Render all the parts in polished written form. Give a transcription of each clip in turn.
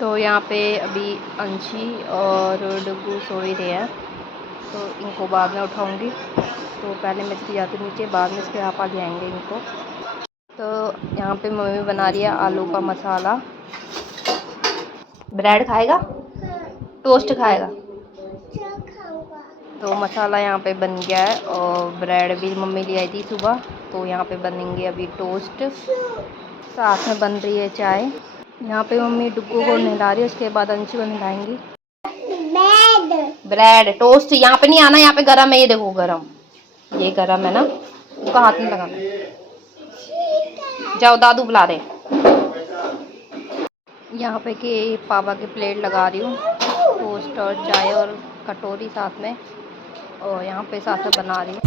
तो यहाँ पे अभी अंशी और डुगू सो ही रहे हैं, तो इनको बाद में उठाऊंगी। तो पहले मैं इसकी जाती नीचे, बाद में इसके आप आ जाएंगे इनको। तो यहाँ पे मम्मी बना रही है आलू का मसाला। ब्रेड खाएगा, टोस्ट खाएगा? तो मसाला यहाँ पे बन गया है और ब्रेड भी मम्मी ले आई थी सुबह। तो यहाँ पे बनेंगे अभी टोस्ट, साथ में बन रही है चाय। यहाँ पे मम्मी डुग्गू को नहला रही है, उसके बाद अंशु को नहलाएंगी। ब्रेड टोस्ट यहाँ पे नहीं आना, यहाँ पे गरम है, ये देखो गरम, ये गरम है ना, उसको हाथ में लगाना। जाओ दादू बुला रहे। यहाँ पे के पापा की प्लेट लगा रही हूँ, टोस्ट और चाय और कटोरी साथ में, और यहाँ पे साथ में बना रही हूँ।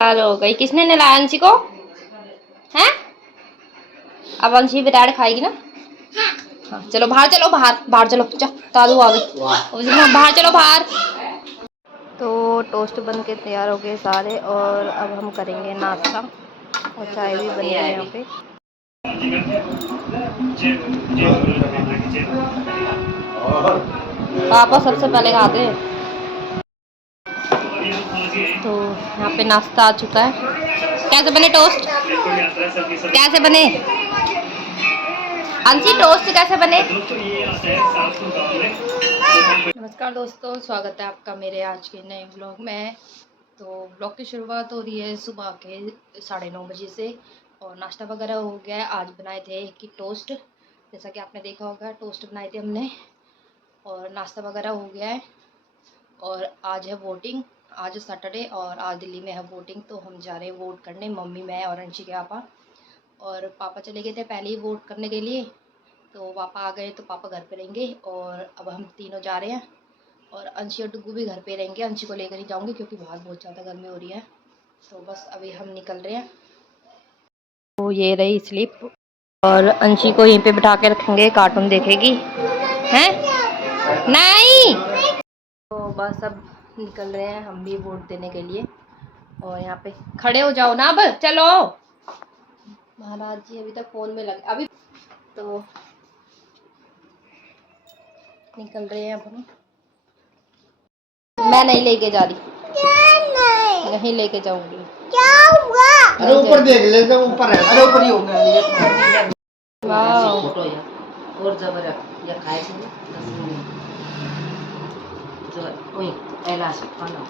हो गई, किसने नहलाया अंशी को? हैं? अब अंशी ब्रेड खाएगी ना? हाँ चलो बाहर, चलो बाहर, बाहर चलो, दादू आ गए, बाहर चलो बाहर। तो टोस्ट बन के तैयार हो गए सारे, और अब हम करेंगे नाश्ता, और चाय भी बनी है यहाँ पे। पापा सबसे पहले खाते हैं। तो यहाँ पे नाश्ता आ चुका है। कैसे बने टोस्ट? कैसे बने अंशी, टोस्ट कैसे बने? नमस्कार दोस्तों, स्वागत है आपका मेरे आज के नए ब्लॉग में। तो ब्लॉग की शुरुआत हो रही है सुबह के 9:30 बजे से, और नाश्ता वगैरह हो गया है। आज बनाए थे कि टोस्ट, जैसा कि आपने देखा होगा, टोस्ट बनाए थे हमने, और नाश्ता वगैरह हो गया है। और आज है वोटिंग, आज सैटरडे, और आज दिल्ली में है वोटिंग। तो हम जा रहे हैं वोट करने, मम्मी, मैं और अंशी के पापा। और पापा चले गए थे पहले ही वोट करने के लिए, तो पापा आ गए तो पापा घर पे रहेंगे, और अब हम तीनों जा रहे हैं। और अंशी और डुग्गू भी घर पे रहेंगे, अंशी को लेकर ही जाऊंगी क्योंकि बाहर बहुत ज़्यादा गर्मी हो रही है। तो बस अभी हम निकल रहे हैं। तो ये रही स्लिप, और अंशी को यहीं पे बिठा के रखेंगे, कार्टून देखेगी। हैं? नहीं। तो बस अब निकल रहे हैं हम भी वोट देने के लिए। और यहाँ पे खड़े हो जाओ ना, अब चलो। महाराज जी अभी तक फोन में लगे, अभी तो निकल रहे हैं अब हम। मैं नहीं लेके जा रही, नहीं लेके जाऊंगी। अरे ऊपर देख ले, तो ऊपर है, अरे ऊपर ही होगा। वाह, फोटो है और जबर या खाए से 10 मिनट जो ओए एला से खाना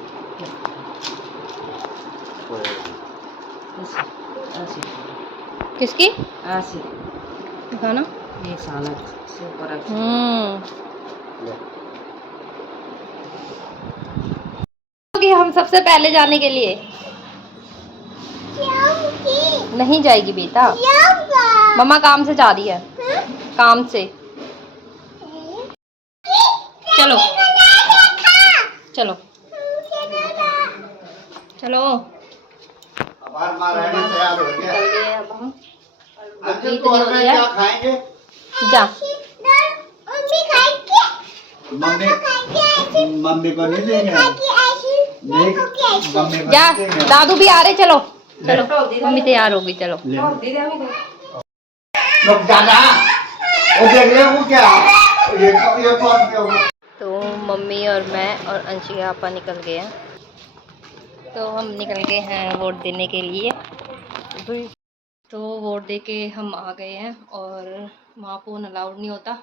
ऐसे किसकी ऐसे खाना? ये साला से ऊपर कि हम सबसे पहले जाने के लिए नहीं जाएगी बेटा, मम्मा काम से जा रही है, काम से। चलो चलो चलो, निकल गए अब हम। इतनी हो रही है, खाएंगे जा मम्मी को नहीं देंगे, नहीं मम्मी को जा, नहीं देंगे। दादू भी आ रहे, चलो चलो, मम्मी तैयार होगी, चलो। लोग ज्यादा वो देख ले, वो क्या ये कौन क्या? तो मम्मी और मैं और अंशी के पापा निकल गए हैं। तो हम निकल गए हैं वोट देने के लिए। तो वोट दे के हम आ गए हैं, और वहाँ फ़ोन अलाउड नहीं होता।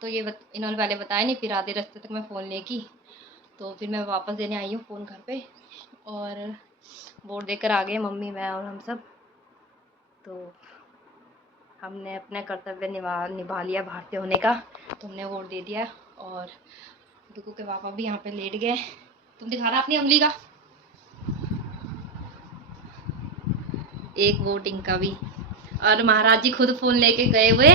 तो ये इन्होंने पहले बताया नहीं, फिर आधे रास्ते तक मैं फ़ोन लेके, तो फिर मैं वापस देने आई हूँ फ़ोन घर पे। और वोट देकर आ गए मम्मी, मैं और हम सब। तो हमने अपना कर्तव्य निभा लिया भारतीय होने का, तो हमने वोट दे दिया। और डुगू के पापा भी यहाँ पे लेट गए। तुम दिखा रहा अपनी उंगली का एक वोटिंग का भी। और महाराज जी खुद फ़ोन लेके गए हुए,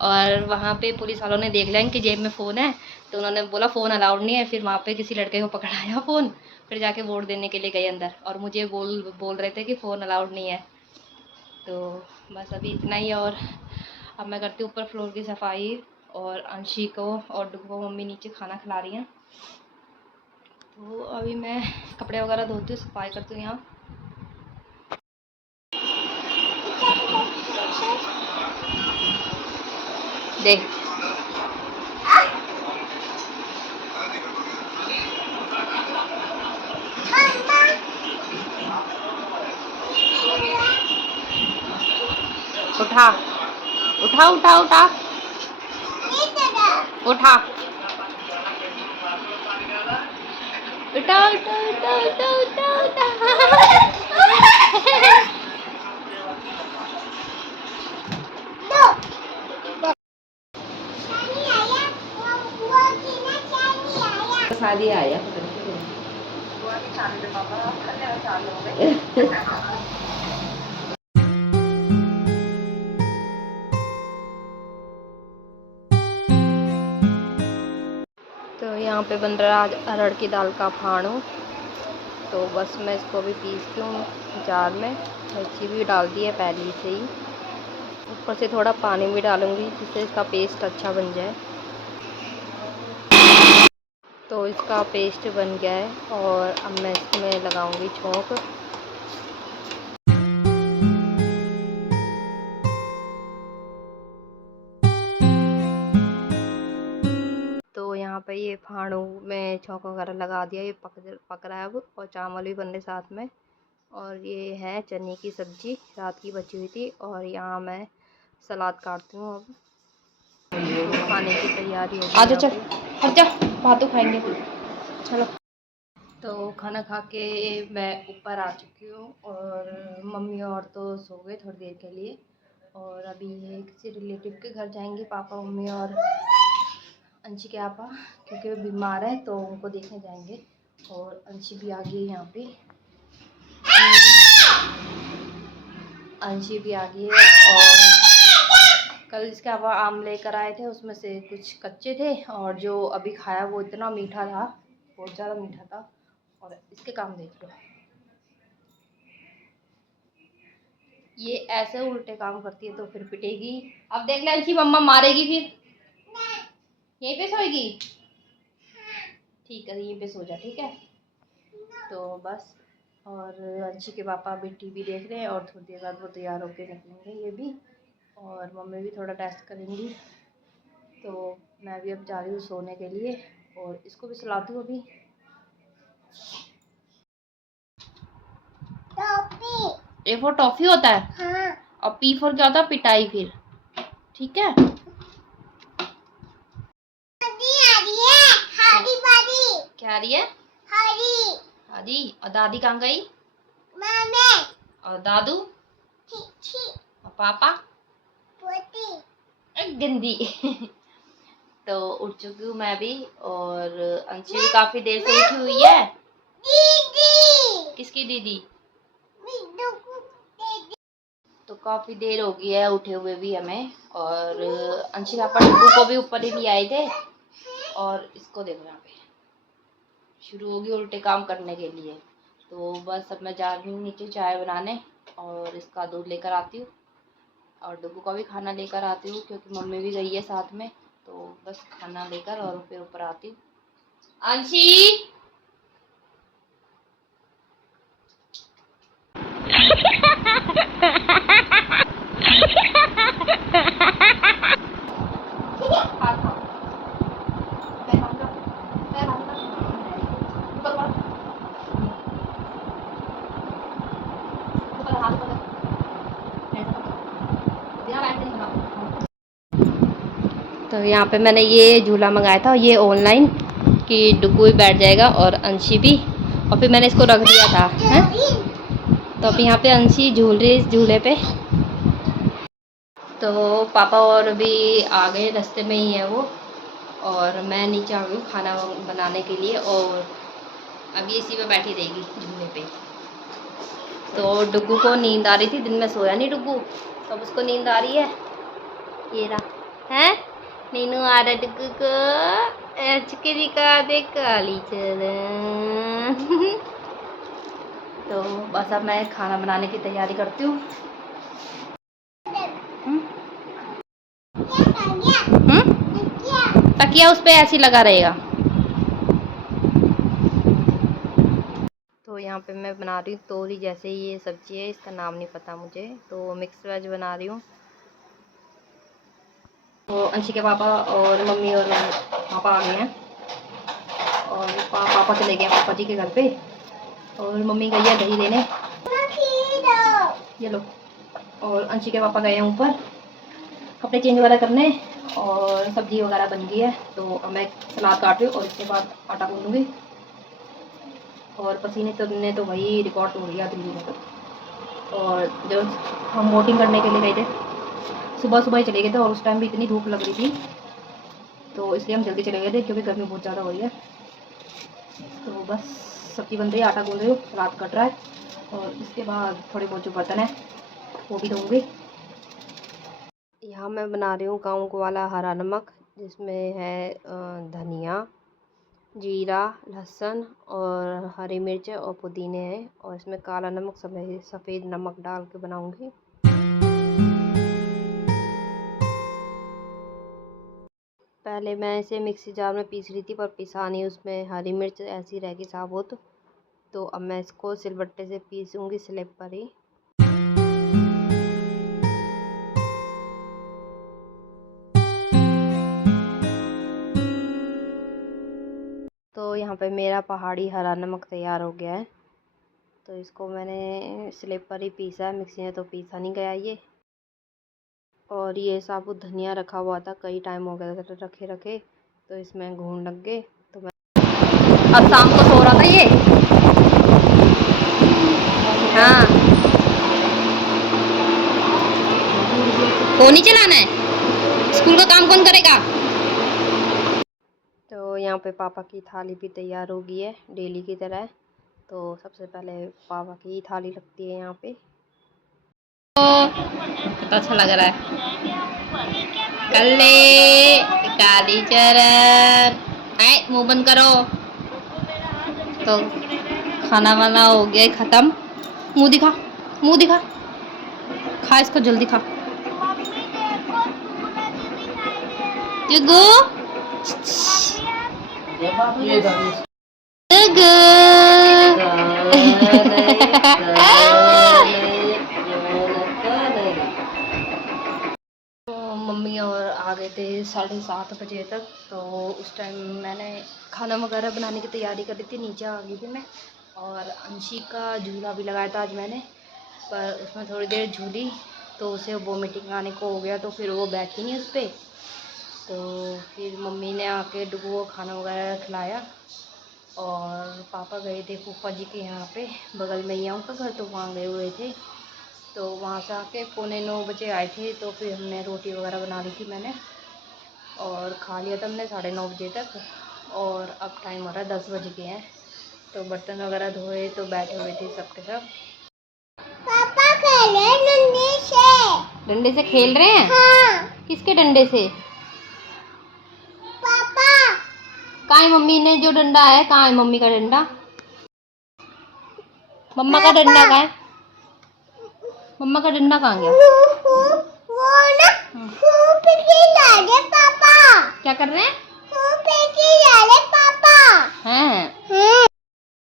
और वहाँ पे पुलिस वालों ने देख लिया इनकी जेब में फ़ोन है, तो उन्होंने बोला फ़ोन अलाउड नहीं है। फिर वहाँ पे किसी लड़के को पकड़ाया फ़ोन, फिर जाके वोट देने के लिए गए अंदर, और मुझे बोल रहे थे कि फ़ोन अलाउड नहीं है। तो बस अभी इतना ही। और अब मैं करती हूँ ऊपर फ्लोर की सफाई, और अंशी को और डुगू को मम्मी नीचे खाना खिला रही हैं। तो अभी मैं कपड़े वगैरह धोती हूँ, सफाई करती हूँ यहाँ। देख उठा उठा उठा उठा उठा उठा उठा उठा उठा उठा उठा। शादी आया तो यहाँ पे बन रहा है आज अरहर की दाल का फाड़ू। तो बस मैं इसको भी पीसती हूँ जार में। मिर्ची भी डाल दी है पहले से ही, ऊपर से थोड़ा पानी भी डालूँगी जिससे इसका पेस्ट अच्छा बन जाए। तो इसका पेस्ट बन गया है और अब मैं इसमें लगाऊंगी छौंक। तो यहाँ पे ये फाड़ू में छौंक वगैरह लगा दिया, ये पक रहा है अब, और चावल भी बन रहे साथ में। और ये है चने की सब्जी रात की बची हुई थी, और यहाँ मैं सलाद काटती हूँ अब। तो खाने की तैयारी हो गई। आजा चल, हट जा, भातू खाएंगे चलो। तो खाना खा के मैं ऊपर आ चुकी हूँ, और मम्मी और तो सो गए थोड़ी देर के लिए। और अभी ये किसी रिलेटिव के घर जाएंगे, पापा मम्मी और अंशी के आपा, क्योंकि वो बीमार है तो उनको देखने जाएंगे। और अंशी भी आ गई है यहाँ पे, अंशी भी आ गई है। और कल इसके आपा आम लेकर आए थे, उसमें से कुछ कच्चे थे और जो अभी खाया वो इतना मीठा था, बहुत ज़्यादा मीठा था। और इसके काम देख लो, ये ऐसे उल्टे काम करती है तो फिर पिटेगी। अब देख ले अंशी, मम्मा मारेगी फिर। यहीं पे सोएगी? ठीक है, यहीं पे सो जा, ठीक है। तो बस, और अंशी के पापा अभी टीवी देख रहे हैं, और थोड़ी देर बाद वो तैयार होकर निकलेंगे ये भी, और मम्मी भी थोड़ा टेस्ट करेंगी। तो मैं भी अब जा रही हूँ सोने के लिए, और इसको भी सुलाती हूँ अभी। ए फॉर टॉफी होता है। हाँ। और पी फॉर क्या होता है? पिटाई फिर, ठीक है। क्या आ रही है? हरी। हरी। और दादी कहाँ गई? मामे। और दादू? और पापा? गंदी। तो उठ चुकी हूँ मैं भी, और अंशी भी काफी देर से उठी हुई है। दीदी। किसकी दीदी? तो काफी देर हो गई है उठे हुए भी हमें। और अंशी का डब्बू को भी ऊपर ही ले आए थे, और इसको देखो यहाँ पे शुरू होगी उल्टे काम करने के लिए। तो बस अब मैं जा रही हूँ नीचे चाय बनाने, और इसका दूध लेकर आती हूँ, और डब्बू का भी खाना लेकर आती हूँ, क्योंकि मम्मी भी गई है साथ में। तो बस खाना लेकर और फिर ऊपर आती हूँ। अंशी। तो यहाँ पे मैंने ये झूला मंगाया था, ये ऑनलाइन, कि डुगू भी बैठ जाएगा और अंशी भी, और फिर मैंने इसको रख दिया था है। तो अभी यहाँ पे अंशी झूल रही है इस झूले पे। तो पापा और भी आ गए, रास्ते में ही है वो, और मैं नीचे आ गई खाना बनाने के लिए, और अभी इसी पे बैठी रहेगी झूले पे। तो डुगू को नींद आ रही थी, दिन में सोया नहीं डुगू, तो अब उसको नींद आ रही है। ये रहा है नीनू आ रहा डुगू को, चुके दिखा दे काली चरण। तो बस अब मैं खाना बनाने की तैयारी करती हूँ। तकिया उस पे ऐसे लगा रहेगा। तो यहाँ पे मैं बना रही हूँ तोरी जैसे ये सब्जी है, इसका नाम नहीं पता मुझे, तो मिक्स वेज बना रही हूँ। तो अंशी के पापा और मम्मी और पापा आ गए हैं और पापा चले गए पापा जी के घर पे और मम्मी गई है दही लेने, ये लो। और अंशी के पापा गए हैं ऊपर कपड़े चेंज वगैरह करने और सब्जी वगैरह बन गई है। तो अब मैं सलाद काट रही हूँ और इसके बाद आटा गूंदूंगी। और पसीने तुरने तो वही रिकॉर्ड हो गया दिल्ली में। तो और जो हम वोटिंग करने के लिए गए थे, सुबह सुबह ही चले गए थे और उस टाइम भी इतनी धूप लग रही थी, तो इसलिए हम जल्दी चले गए थे क्योंकि गर्मी बहुत ज़्यादा हो रही है। तो बस सब्जी बन रही है, आटा गूंद रही हूँ, सलाद कट रहा है और इसके बाद थोड़े बहुत जो बर्तन है वो भी धोऊंगी। यहाँ मैं बना रही हूँ गाँव वाला हरा नमक, जिसमें है धनिया, जीरा, लहसुन और हरी मिर्च और पुदीने हैं। और इसमें काला नमक सफ़ेद नमक डाल के बनाऊंगी। पहले मैं इसे मिक्सी जार में पीस रही थी पर पिसा नहीं, उसमें हरी मिर्च ऐसी रहेगी साबुत। तो अब मैं इसको सिलबट्टे से पीसूंगी स्लिप पर ही। तो यहाँ पे मेरा पहाड़ी हरा नमक तैयार हो गया है। तो इसको मैंने स्लिप पर ही पीसा है, मिक्सी में तो पीसा नहीं गया ये। और ये साबुत धनिया रखा हुआ था, कई टाइम हो गया था रखे रखे, तो इसमें घून लग गए। तो मैं अब शाम को सो रहा था ये। हाँ, फोन ही चलाना है, स्कूल का काम कौन करेगा। तो यहाँ पे पापा की थाली भी तैयार हो गई है डेली की तरह। तो सबसे पहले पापा की थाली लगती है यहाँ पे। तो अच्छा लग रहा है। कल्ले काली चरण, आए मुंह बंद करो। तो खाना वाना हो गया खत्म। मुंह दिखा, मुंह दिखा, खा इसको जल्दी खा। जुगू मम्मी और आ गए थे 7:30 बजे तक। तो उस टाइम मैंने खाना वगैरह बनाने की तैयारी कर रही थी, नीचे आ गई थी मैं। और अंशी का झूला भी लगाया था आज मैंने, पर उसमें थोड़ी देर झूली तो उसे वोमिटिंग आने को हो गया, तो फिर वो बैठी नहीं उस पर। तो फिर मम्मी ने आके डुगू को खाना वगैरह खिलाया। और पापा गए थे फूफा जी के यहाँ पे, बगल में ही है उनका घर, तो वहाँ गए हुए थे। तो वहाँ से आके 8:45 आए थे। तो फिर हमने रोटी वगैरह बना ली थी मैंने और खा लिया था हमने 9:30 बजे तक। और अब टाइम हो रहा है 10 बज गए हैं। तो बर्तन वगैरह धोए तो बैठे हुए थे सब के सब। पापा खेल रहे हैं डंडे से। डंडे से खेल रहे हैं? हाँ। किसके डंडे से? पापा। कहाँ है मम्मी ने जो डंडा है, कहाँ है मम्मी का डंडा? मम्मा का डंडा कहाँ है? मम्मा का डंडा कहाँ गया? वो ना पे खिला रहे पापा। क्या कर रहे हैं? पे खिला रहे पापा हैं।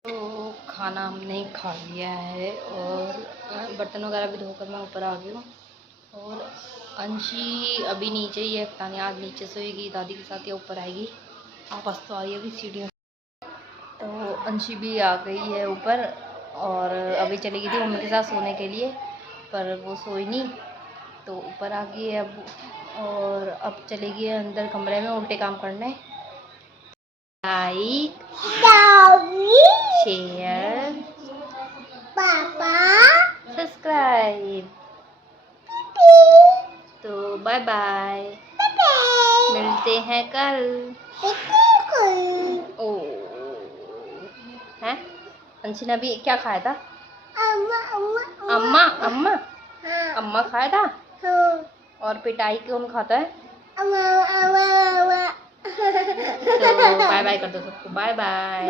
तो खाना हमने खा लिया है और बर्तन वगैरह भी धोकर मैं ऊपर आ गई हूँ। और अंशी अभी नीचे ही है, पता नहीं आज नीचे सोएगी दादी के साथ या ऊपर आएगी। वापस तो आई अभी सीढ़ियों। तो अंशी भी आ गई है ऊपर और अभी चली गई थी मम्मी के साथ सोने के लिए, पर वो सोई नहीं तो ऊपर आ गई है अब। और अब चली गई है अंदर कमरे में उल्टे काम करने। लाइक, शेयर, पापा, सब्सक्राइब। तो बाय बाय, मिलते हैं कल। ओ हैं अंशी ने अभी क्या खाया था? अम्मा अम्मा अम्मा अम्मा। हाँ। अम्मा खाया था। हाँ। और पिटाई कौन खाता है? अम्मा अम्मा अम्मा। तो बाय बाय कर दो सबको, बाय बाय।